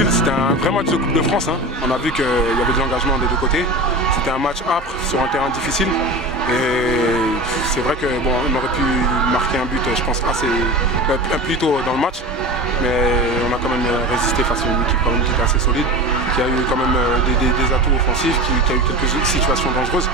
difficile, c'était un vrai match de Coupe de France. Hein. On a vu qu'il y avait de l'engagement des deux côtés. C'était un match âpre sur un terrain difficile. Et c'est vrai qu'on aurait pu marquer un but, je pense, plus tôt dans le match. Mais on a quand même résisté face à une équipe quand même qui était assez solide, qui a eu quand même des atouts offensifs, qui a eu quelques situations dangereuses.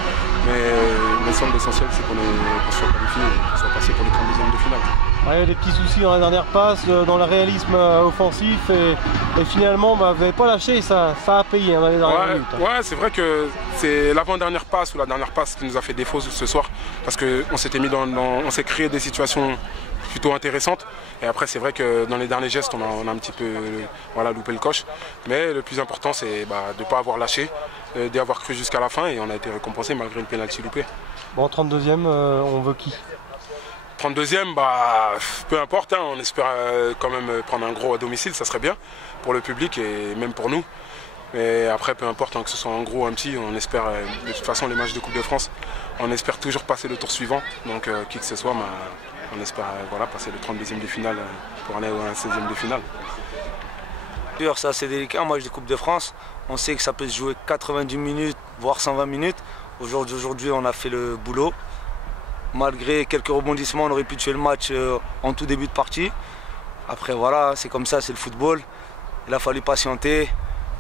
Mais l'essentiel, c'est qu'on soit qualifié et qu'on soit passé pour les 32e de finale. Ouais, des petits soucis dans la dernière passe, dans le réalisme offensif et finalement vous n'avez pas lâché, ça a payé dans les dernières minutes. Ouais, c'est vrai que c'est l'avant-dernière passe ou la dernière passe qui nous a fait défaut ce soir parce qu'on s'était mis on s'est créé des situations plutôt intéressantes et après c'est vrai que dans les derniers gestes on a un petit peu loupé le coche, mais le plus important c'est de ne pas avoir lâché, d'y avoir cru jusqu'à la fin et on a été récompensé malgré une pénalty loupée. Bon, 32e, on veut qui ? 32e, peu importe, hein, on espère quand même prendre un gros à domicile, ça serait bien pour le public et même pour nous. Mais après, peu importe, hein, que ce soit un gros ou un petit, on espère, de toute façon, les matchs de Coupe de France, on espère toujours passer le tour suivant. Donc, qui que ce soit, on espère passer le 32e de finale pour aller au 16e de finale. C'est assez délicat, un match de Coupe de France. On sait que ça peut se jouer 90 minutes, voire 120 minutes. Aujourd'hui, on a fait le boulot. Malgré quelques rebondissements, on aurait pu tuer le match en tout début de partie. Après voilà, c'est comme ça, c'est le football. Il a fallu patienter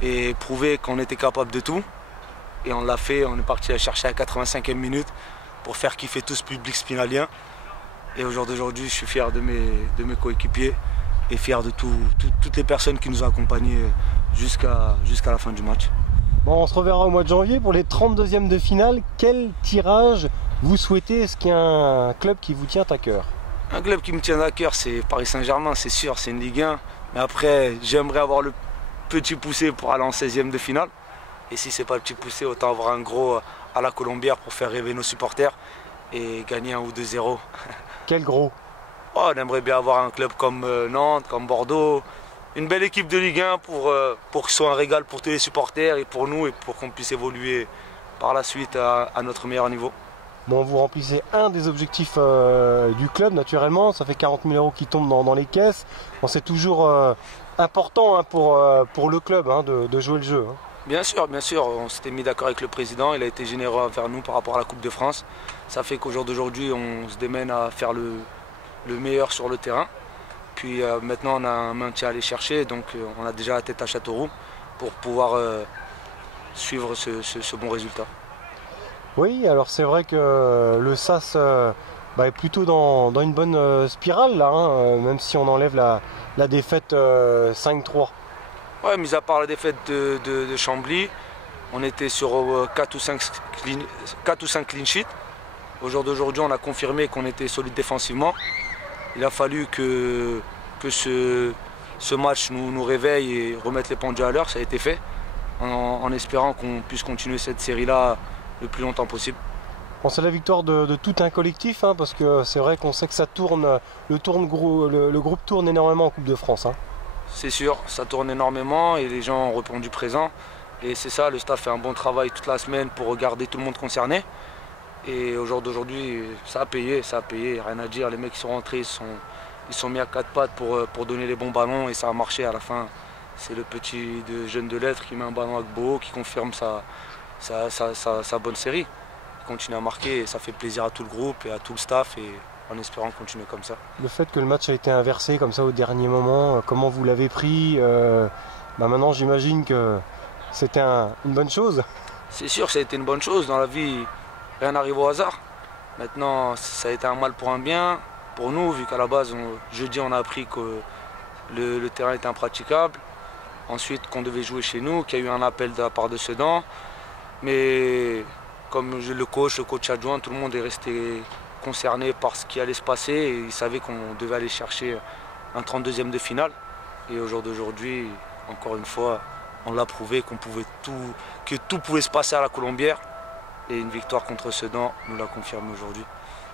et prouver qu'on était capable de tout. Et on l'a fait, on est parti la chercher à la 85e minute pour faire kiffer tout ce public spinalien. Et au jour d'aujourd'hui, je suis fier de mes coéquipiers et fier de toutes les personnes qui nous ont accompagnés jusqu'à la fin du match. Bon, on se reverra au mois de janvier pour les 32e de finale. Quel tirage vous souhaitez? Est-ce qu'il y a un club qui vous tient à cœur? Un club qui me tient à cœur, c'est Paris Saint-Germain, c'est sûr, c'est une Ligue 1. Mais après, j'aimerais avoir le petit poussé pour aller en 16e de finale. Et si c'est pas le petit poussé, autant avoir un gros à la Colombière pour faire rêver nos supporters et gagner 1 ou 2-0. Quel gros? On aimerait bien avoir un club comme Nantes, comme Bordeaux. Une belle équipe de Ligue 1 pour que ce soit un régal pour tous les supporters et pour nous et pour qu'on puisse évoluer par la suite à notre meilleur niveau. Bon, vous remplissez un des objectifs du club naturellement, ça fait 40 000 € qui tombent dans les caisses. Bon, c'est toujours important pour le club de jouer le jeu. Bien sûr, on s'était mis d'accord avec le président, il a été généreux envers nous par rapport à la Coupe de France. Ça fait qu'au jour d'aujourd'hui, on se démène à faire le meilleur sur le terrain. Puis maintenant on a un maintien à aller chercher, donc on a déjà la tête à Châteauroux pour pouvoir suivre ce bon résultat. Oui, alors c'est vrai que le SAS est plutôt dans une bonne spirale là, même si on enlève la défaite 5-3. Ouais, mis à part la défaite de Chambly, on était sur 4 ou 5 clean sheets. Au jour d'aujourd'hui, on a confirmé qu'on était solide défensivement. Il a fallu que ce match nous réveille et remette les pendules à l'heure, ça a été fait, en espérant qu'on puisse continuer cette série-là le plus longtemps possible. Bon, c'est la victoire de tout un collectif, parce que c'est vrai qu'on sait que ça tourne, le groupe tourne énormément en Coupe de France. C'est sûr, ça tourne énormément et les gens ont répondu présent. Et c'est ça, le staff fait un bon travail toute la semaine pour regarder tout le monde concerné. Et au jour d'aujourd'hui, ça a payé, rien à dire. Les mecs qui sont rentrés, ils sont mis à 4 pattes pour donner les bons ballons et ça a marché à la fin. C'est le petit jeune de lettres qui met un ballon avec Beau, qui confirme sa bonne série. Il continue à marquer et ça fait plaisir à tout le groupe et à tout le staff et en espérant continuer comme ça. Le fait que le match a été inversé comme ça au dernier moment, comment vous l'avez pris? Maintenant j'imagine que c'était une bonne chose. C'est sûr, ça a été une bonne chose. Dans la vie, rien n'arrive au hasard. Maintenant, ça a été un mal pour un bien. Pour nous, vu qu'à la base, jeudi, on a appris que le terrain était impraticable. Ensuite, qu'on devait jouer chez nous, qu'il y a eu un appel de la part de Sedan. Mais comme le coach adjoint, tout le monde est resté concerné par ce qui allait se passer. Et ils savaient qu'on devait aller chercher un 32e de finale. Et au jour d'aujourd'hui, encore une fois, on l'a prouvé que tout pouvait se passer à la Colombière. Et une victoire contre Sedan nous la confirme aujourd'hui.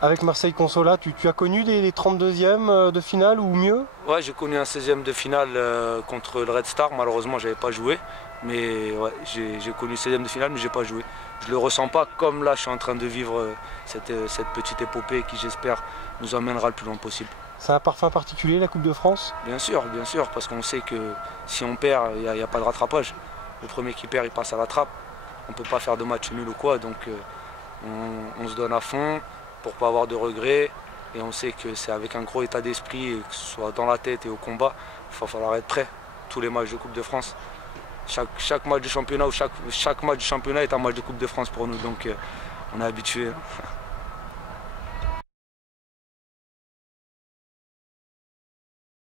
Avec Marseille Consola, tu as connu des 32e de finale ou mieux? Ouais, j'ai connu un 16e de finale contre le Red Star. Malheureusement, j'avais pas joué. Mais ouais, j'ai connu 16e de finale, mais j'ai pas joué. Je le ressens pas comme là, je suis en train de vivre cette petite épopée qui, j'espère, nous emmènera le plus loin possible. C'est un parfum particulier, la Coupe de France? Bien sûr, parce qu'on sait que si on perd, il n'y a pas de rattrapage. Le premier qui perd, il passe à la trappe. On ne peut pas faire de match nul ou quoi, donc on se donne à fond pour ne pas avoir de regrets. Et on sait que c'est avec un gros état d'esprit, que ce soit dans la tête et au combat, il va falloir être prêt. Tous les matchs de Coupe de France. Chaque match de championnat ou chaque match de championnat est un match de Coupe de France pour nous, donc on est habitués.